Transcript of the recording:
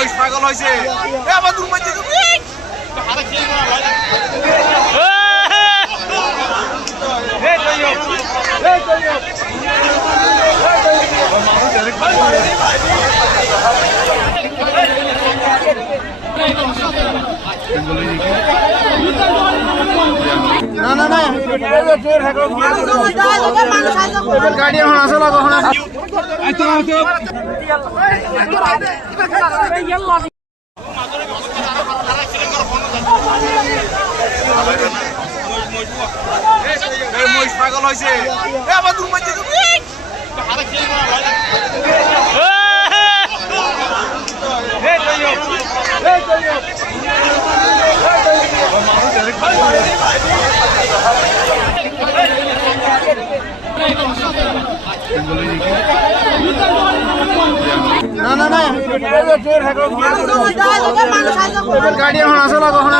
মহিষ পাগল হয়েছে আবার দূর মাঝে না না না গাড়ি এখন আসলে কখন মহিষ পাগল হয়েছে আবার দূর মাঝে না না না গাড়ি এখন আসলে কখন